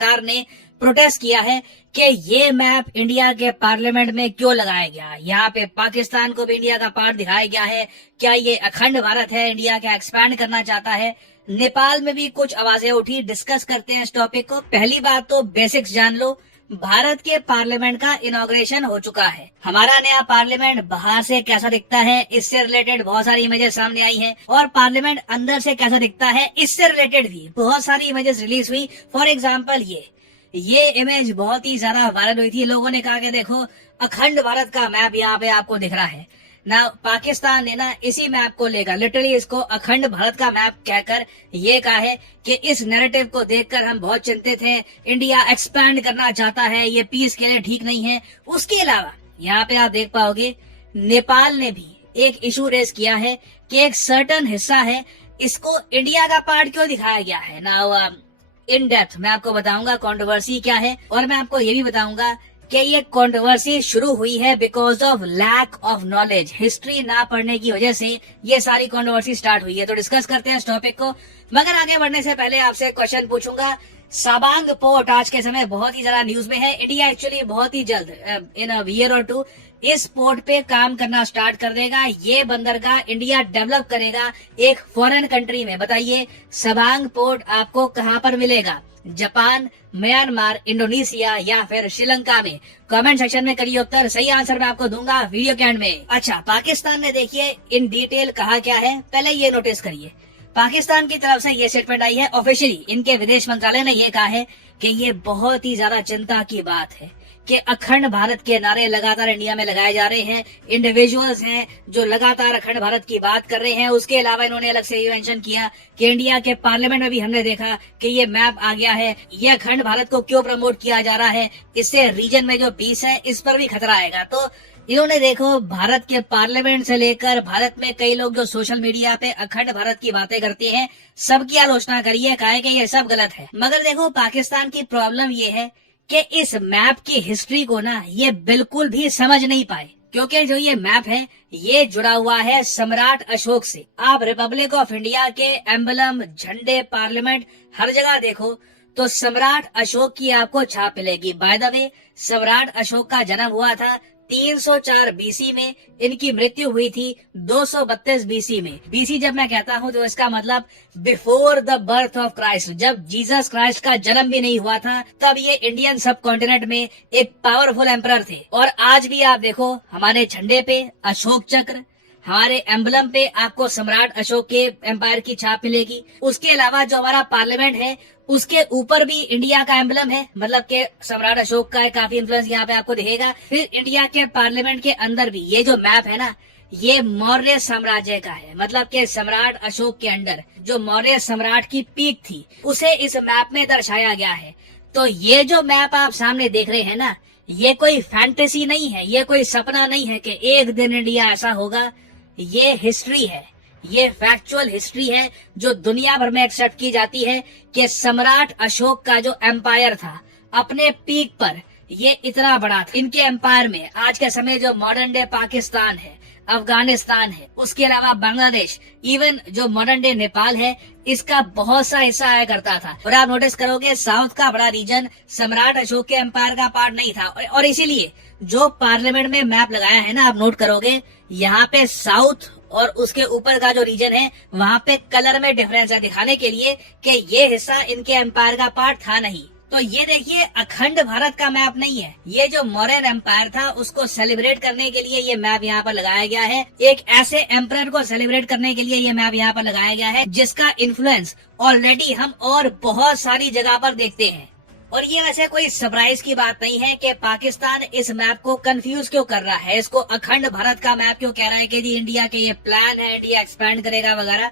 सरकार ने प्रोटेस्ट किया है कि ये मैप इंडिया के पार्लियामेंट में क्यों लगाया गया। यहाँ पे पाकिस्तान को भी इंडिया का पार्ट दिखाया गया है। क्या ये अखंड भारत है? इंडिया क्या एक्सपैंड करना चाहता है? नेपाल में भी कुछ आवाजें उठी। डिस्कस करते हैं इस टॉपिक को। पहली बात तो बेसिक्स जान लो। भारत के पार्लियामेंट का इनॉग्रेशन हो चुका है। हमारा नया पार्लियामेंट बाहर से कैसा दिखता है, इससे रिलेटेड बहुत सारी इमेजेस सामने आई हैं, और पार्लियामेंट अंदर से कैसा दिखता है, इससे रिलेटेड भी बहुत सारी इमेजेस रिलीज हुई। फॉर एग्जाम्पल ये इमेज बहुत ही ज्यादा वायरल हुई थी। लोगों ने कहा कि देखो अखंड भारत का मैप यहाँ पे आपको दिख रहा है ना। पाकिस्तान ने ना इसी मैप को लेकर लिटरली इसको अखंड भारत का मैप कहकर ये कहा है कि इस नैरेटिव को देखकर हम बहुत चिंतित हैं। इंडिया एक्सपैंड करना चाहता है, ये पीस के लिए ठीक नहीं है। उसके अलावा यहाँ पे आप देख पाओगे नेपाल ने भी एक इशू रेज किया है कि एक सर्टन हिस्सा है, इसको इंडिया का पार्ट क्यों दिखाया गया है ना। इन डेप्थ मैं आपको बताऊंगा कंट्रोवर्सी क्या है, और मैं आपको ये भी बताऊंगा कि ये कंट्रोवर्सी शुरू हुई है because of lack of knowledge. History ना पढ़ने की वजह से ये सारी कंट्रोवर्सी स्टार्ट हुई है। तो डिस्कस करते हैं इस टॉपिक को, मगर आगे बढ़ने से पहले आपसे क्वेश्चन पूछूंगा। साबांग पोर्ट आज के समय बहुत ही ज्यादा न्यूज में है। इंडिया एक्चुअली बहुत ही जल्द इन अ ईयर और 2 इस पोर्ट पे काम करना स्टार्ट कर देगा। ये बंदरगाह इंडिया डेवलप करेगा एक फॉरेन कंट्री में। बताइए सबांग पोर्ट आपको कहाँ पर मिलेगा? जापान, म्यांमार, इंडोनेशिया या फिर श्रीलंका में? कमेंट सेक्शन में करिए उत्तर। सही आंसर मैं आपको दूंगा वीडियो के एंड में। अच्छा, पाकिस्तान ने देखिए इन डिटेल कहा क्या है, पहले ये नोटिस करिए। पाकिस्तान की तरफ से ये स्टेटमेंट आई है ऑफिशियली, इनके विदेश मंत्रालय ने ये कहा है कि ये बहुत ही ज्यादा चिंता की बात है कि अखंड भारत के नारे लगातार इंडिया में लगाए जा रहे हैं। इंडिविजुअल्स हैं जो लगातार अखंड भारत की बात कर रहे हैं। उसके अलावा इन्होंने अलग से ये मेंशन किया कि इंडिया के पार्लियामेंट में भी हमने देखा कि ये मैप आ गया है। ये अखंड भारत को क्यों प्रमोट किया जा रहा है? इससे रीजन में जो पीस है इस पर भी खतरा आएगा। तो इन्होंने देखो भारत के पार्लियामेंट से लेकर भारत में कई लोग जो सोशल मीडिया पे अखंड भारत की बातें करते हैं, सबकी आलोचना करिए, कहा कि ये सब गलत है। मगर देखो पाकिस्तान की प्रॉब्लम ये है कि इस मैप की हिस्ट्री को ना ये बिल्कुल भी समझ नहीं पाए, क्योंकि जो ये मैप है ये जुड़ा हुआ है सम्राट अशोक से। आप रिपब्लिक ऑफ इंडिया के एम्बलम, झंडे, पार्लियामेंट हर जगह देखो तो सम्राट अशोक की आपको छाप मिलेगी। बाय द वे सम्राट अशोक का जन्म हुआ था 304 बीसी में, इनकी मृत्यु हुई थी 232 बीसी में। बीसी जब मैं कहता हूँ तो इसका मतलब before the birth of Christ, जब जीसस क्राइस्ट का जन्म भी नहीं हुआ था, तब ये इंडियन सब कॉन्टिनेंट में एक पावरफुल एम्परर थे। और आज भी आप देखो हमारे झंडे पे अशोक चक्र, हमारे एम्बलम पे आपको सम्राट अशोक के एम्पायर की छाप मिलेगी। उसके अलावा जो हमारा पार्लियामेंट है उसके ऊपर भी इंडिया का एम्बलम है, मतलब के सम्राट अशोक का काफी इन्फ्लुएंस यहाँ पे आपको दिखेगा। फिर इंडिया के पार्लियामेंट के अंदर भी ये जो मैप है ना, ये मौर्य साम्राज्य का है, मतलब के सम्राट अशोक के अंडर जो मौर्य सम्राट की पीक थी उसे इस मैप में दर्शाया गया है। तो ये जो मैप आप सामने देख रहे हैं ना, ये कोई फैंटेसी नहीं है, ये कोई सपना नहीं है कि एक दिन इंडिया ऐसा होगा। ये हिस्ट्री है, ये फैक्चुअल हिस्ट्री है जो दुनिया भर में एक्सेप्ट की जाती है कि सम्राट अशोक का जो एम्पायर था अपने पीक पर ये इतना बड़ा था। इनके एम्पायर में आज के समय जो मॉडर्न डे पाकिस्तान है, अफगानिस्तान है, उसके अलावा बांग्लादेश, इवन जो मॉडर्न डे नेपाल है, इसका बहुत सा हिस्सा आया करता था। और आप नोटिस करोगे साउथ का बड़ा रीजन सम्राट अशोक के एम्पायर का पार्ट नहीं था। और इसीलिए जो पार्लियामेंट में मैप लगाया है ना, आप नोट करोगे यहाँ पे साउथ और उसके ऊपर का जो रीजन है वहाँ पे कलर में डिफरेंस है, दिखाने के लिए कि ये हिस्सा इनके एम्पायर का पार्ट था नहीं। तो ये देखिए अखंड भारत का मैप नहीं है, ये जो मौर्यन एम्पायर था उसको सेलिब्रेट करने के लिए ये मैप यहाँ पर लगाया गया है। एक ऐसे एम्परर को सेलिब्रेट करने के लिए ये मैप यहाँ पर लगाया गया है जिसका इन्फ्लुएंस ऑलरेडी हम और बहुत सारी जगह पर देखते हैं। और ये वैसे कोई सरप्राइज की बात नहीं है कि पाकिस्तान इस मैप को कंफ्यूज क्यों कर रहा है, इसको अखंड भारत का मैप क्यों कह रहा है कि जी इंडिया के ये प्लान है, इंडिया एक्सपैंड करेगा वगैरह,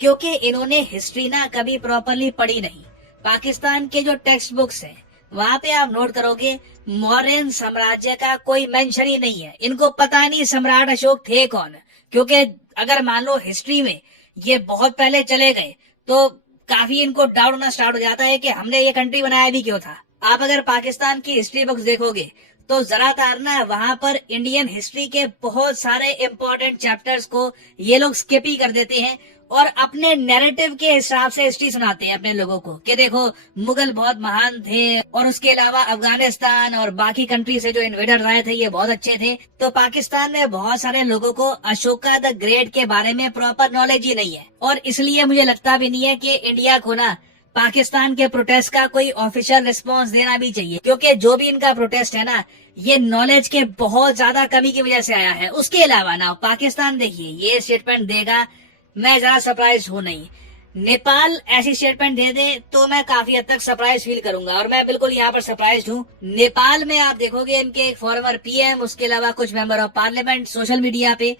क्योंकि इन्होंने हिस्ट्री ना कभी प्रॉपरली पढ़ी नहीं। पाकिस्तान के जो टेक्स्ट बुक्स हैं वहाँ पे आप नोट करोगे मौर्यन साम्राज्य का कोई मेंशन ही नहीं है। इनको पता नहीं सम्राट अशोक थे कौन, क्योंकि अगर मान लो हिस्ट्री में ये बहुत पहले चले गए तो काफी इनको डाउट होना स्टार्ट हो जाता है कि हमने ये कंट्री बनाया भी क्यों था। आप अगर पाकिस्तान की हिस्ट्री बुक्स देखोगे तो जरातार ना वहाँ पर इंडियन हिस्ट्री के बहुत सारे इम्पोर्टेंट चैप्टर्स को ये लोग स्किप ही कर देते हैं और अपने नैरेटिव के हिसाब से हिस्ट्री सुनाते हैं अपने लोगों को कि देखो मुगल बहुत महान थे और उसके अलावा अफगानिस्तान और बाकी कंट्री से जो इन्वेडर आए थे ये बहुत अच्छे थे। तो पाकिस्तान में बहुत सारे लोगों को अशोका द ग्रेट के बारे में प्रॉपर नॉलेज ही नहीं है, और इसलिए मुझे लगता भी नहीं है कि इंडिया को ना पाकिस्तान के प्रोटेस्ट का कोई ऑफिशियल रिस्पांस देना भी चाहिए, क्योंकि जो भी इनका प्रोटेस्ट है ना ये नॉलेज के बहुत ज्यादा कमी की वजह से आया है। उसके अलावा ना पाकिस्तान देखिए ये स्टेटमेंट देगा, मैं जरा सरप्राइज हूं नहीं। नेपाल ऐसी स्टेटमेंट दे दे तो मैं काफी हद तक सरप्राइज फील करूंगा, और मैं बिल्कुल यहाँ पर सरप्राइज हूँ। नेपाल में आप देखोगे इनके एक फॉर्मर पीएम, उसके अलावा कुछ member of parliament social media पे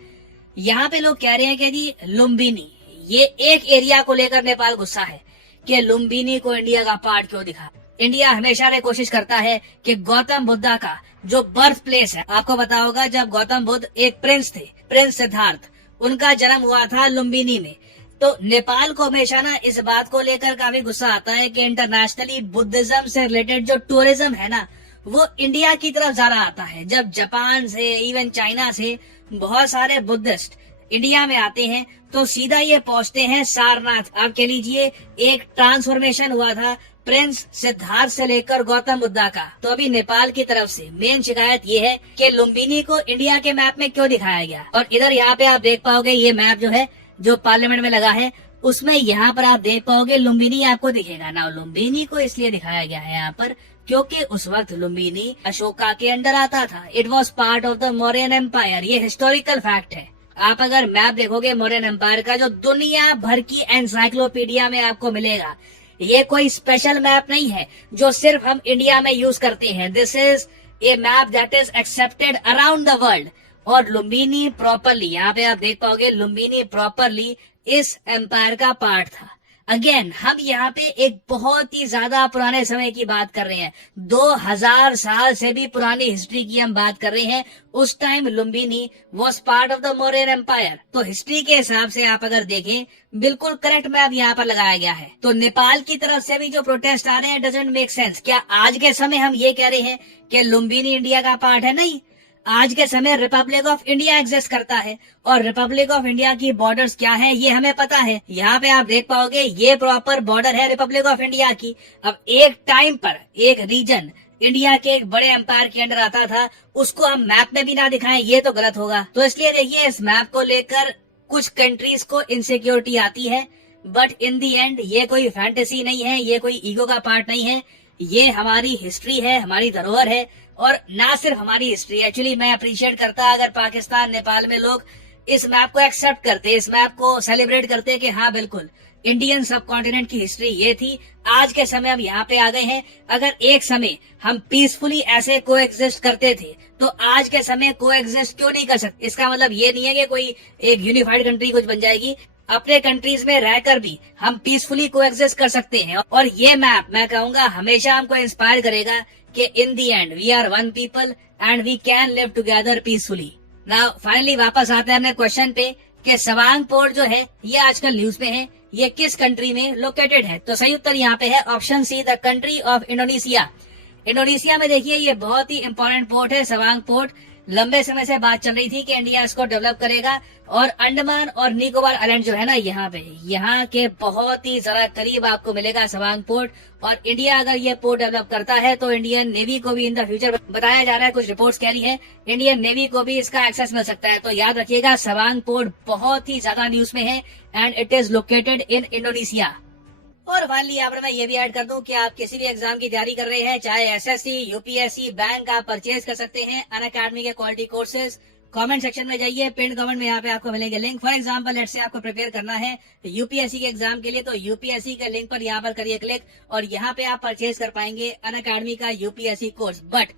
यहाँ पे लोग कह रहे हैं कि जी लुम्बिनी, ये एक एरिया को लेकर नेपाल गुस्सा है कि लुम्बिनी को इंडिया का पार्ट क्यों दिखा। इंडिया हमेशा से कोशिश करता है कि गौतम बुद्धा का जो बर्थ प्लेस है, आपको पता होगा जब गौतम बुद्ध एक प्रिंस थे, प्रिंस सिद्धार्थ, उनका जन्म हुआ था लुम्बिनी में। तो नेपाल को हमेशा ना इस बात को लेकर काफी गुस्सा आता है कि इंटरनेशनली बुद्धिज्म से रिलेटेड जो टूरिज्म है ना वो इंडिया की तरफ ज्यादा आता है। जब जापान से इवन चाइना से बहुत सारे बुद्धिस्ट इंडिया में आते हैं तो सीधा ये पहुंचते हैं सारनाथ। आप कह लीजिए एक ट्रांसफॉर्मेशन हुआ था प्रिंस सिद्धार्थ से लेकर गौतम बुद्धा का। तो अभी नेपाल की तरफ से मेन शिकायत ये है कि लुम्बिनी को इंडिया के मैप में क्यों दिखाया गया। और इधर यहाँ पे आप देख पाओगे ये मैप जो है जो पार्लियामेंट में लगा है उसमें यहाँ पर आप देख पाओगे लुम्बिनी आपको दिखेगा ना। लुम्बिनी को इसलिए दिखाया गया है यहाँ पर क्योंकि उस वक्त लुम्बिनी अशोका के अंडर आता था। It was part of the Mauryan empire, ये हिस्टोरिकल फैक्ट है। आप अगर मैप देखोगे मौर्यन एम्पायर का जो दुनिया भर की एनसाइक्लोपीडिया में आपको मिलेगा, ये कोई स्पेशल मैप नहीं है जो सिर्फ हम इंडिया में यूज करते हैं। This is a map that is accepted around the world. और लुम्बिनी प्रॉपरली यहाँ पे आप देख पाओगे लुम्बिनी प्रॉपरली इस एम्पायर का पार्ट था। अगेन हम यहाँ पे एक बहुत ही ज्यादा पुराने समय की बात कर रहे हैं, 2000 साल से भी पुरानी हिस्ट्री की हम बात कर रहे हैं। उस time Lumbini was part of the Mauryan empire. तो हिस्ट्री के हिसाब से आप अगर देखें बिल्कुल करेक्ट मैप यहाँ पर लगाया गया है। तो नेपाल की तरफ से भी जो प्रोटेस्ट आ रहे हैं डजंट मेक सेंस। क्या आज के समय हम ये कह रहे हैं कि लुम्बिनी इंडिया का पार्ट है? नहीं, आज के समय रिपब्लिक ऑफ इंडिया एग्जिस्ट करता है और रिपब्लिक ऑफ इंडिया की बॉर्डर्स क्या है ये हमें पता है। यहाँ पे आप देख पाओगे ये प्रॉपर बॉर्डर है रिपब्लिक ऑफ इंडिया की। अब एक टाइम पर एक रीजन इंडिया के एक बड़े एम्पायर के अंडर आता था, उसको हम मैप में भी ना दिखाएं ये तो गलत होगा। तो इसलिए देखिए इस मैप को लेकर कुछ कंट्रीज को इनसिक्योरिटी आती है, बट इन दी एंड ये कोई फैंटेसी नहीं है, ये कोई ईगो का पार्ट नहीं है, ये हमारी हिस्ट्री है, हमारी धरोहर है। और ना सिर्फ हमारी हिस्ट्री, एक्चुअली मैं अप्रिशिएट करता अगर पाकिस्तान नेपाल में लोग इस मैप को एक्सेप्ट करते, इस मैप को सेलिब्रेट करते कि हाँ बिल्कुल इंडियन सब कॉन्टिनेंट की हिस्ट्री ये थी, आज के समय हम यहाँ पे आ गए हैं। अगर एक समय हम पीसफुली ऐसे को एग्जिस्ट करते थे तो आज के समय को एग्जिस्ट क्यों नहीं कर सकते। इसका मतलब ये नहीं है कि कोई एक यूनिफाइड कंट्री कुछ बन जाएगी, अपने कंट्रीज में रहकर भी हम पीसफुली को एग्जिस्ट कर सकते हैं। और ये मैप मैं कहूंगा हमेशा हमको इंस्पायर करेगा कि in the end we are one people and we can live together peacefully. Now finally वापस आते हैं अपने क्वेश्चन पे कि सवांग पोर्ट जो है ये आजकल न्यूज में है, ये किस कंट्री में लोकेटेड है। तो सही उत्तर यहाँ पे है option C, the country of Indonesia. Indonesia में देखिए ये बहुत ही इंपॉर्टेंट पोर्ट है सवांग पोर्ट। लंबे समय से बात चल रही थी कि इंडिया इसको डेवलप करेगा और अंडमान और निकोबार आइलैंड जो है ना यहाँ पे, यहाँ के बहुत ही जरा करीब आपको मिलेगा सवांग पोर्ट। और इंडिया अगर ये पोर्ट डेवलप करता है तो इंडियन नेवी को भी इन द फ्यूचर बताया जा रहा है, कुछ रिपोर्ट्स कह रही है इंडियन नेवी को भी इसका एक्सेस मिल सकता है। तो याद रखिएगा सवांग पोर्ट बहुत ही ज्यादा न्यूज में है and it is located in Indonesia. और फाइनली यहाँ पर मैं ये भी ऐड कर दूं कि आप किसी भी एग्जाम की तैयारी कर रहे हैं, चाहे एसएससी, यूपीएससी, बैंक, आप परचेज कर सकते हैं अनअकैडमी के क्वालिटी कोर्सेज। कमेंट सेक्शन में जाइए, पिन कमेंट में यहाँ पे आपको मिलेंगे link. For example let's say आपको प्रिपेयर करना है यूपीएससी के एग्जाम के लिए, तो यूपीएससी के लिंक पर यहाँ पर करिए क्लिक और यहाँ पे आप परचेज कर पाएंगे अनअकैडमी का यूपीएससी कोर्स। बट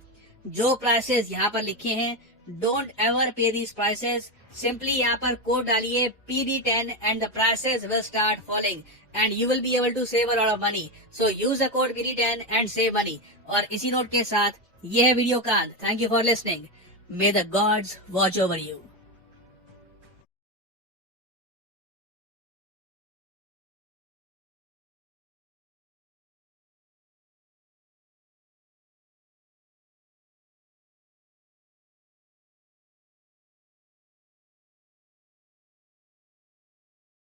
जो प्राइसेस यहाँ पर लिखे हैं डोंट एवर पे दीज प्राइसेस। सिंपली यहाँ पर कोड डालिए PD10 and the prices will start falling and you will be able to save a lot of money. So use the code PD10 and save money. और इसी note के साथ ये है video का अंत। Thank you for listening. May the gods watch over you.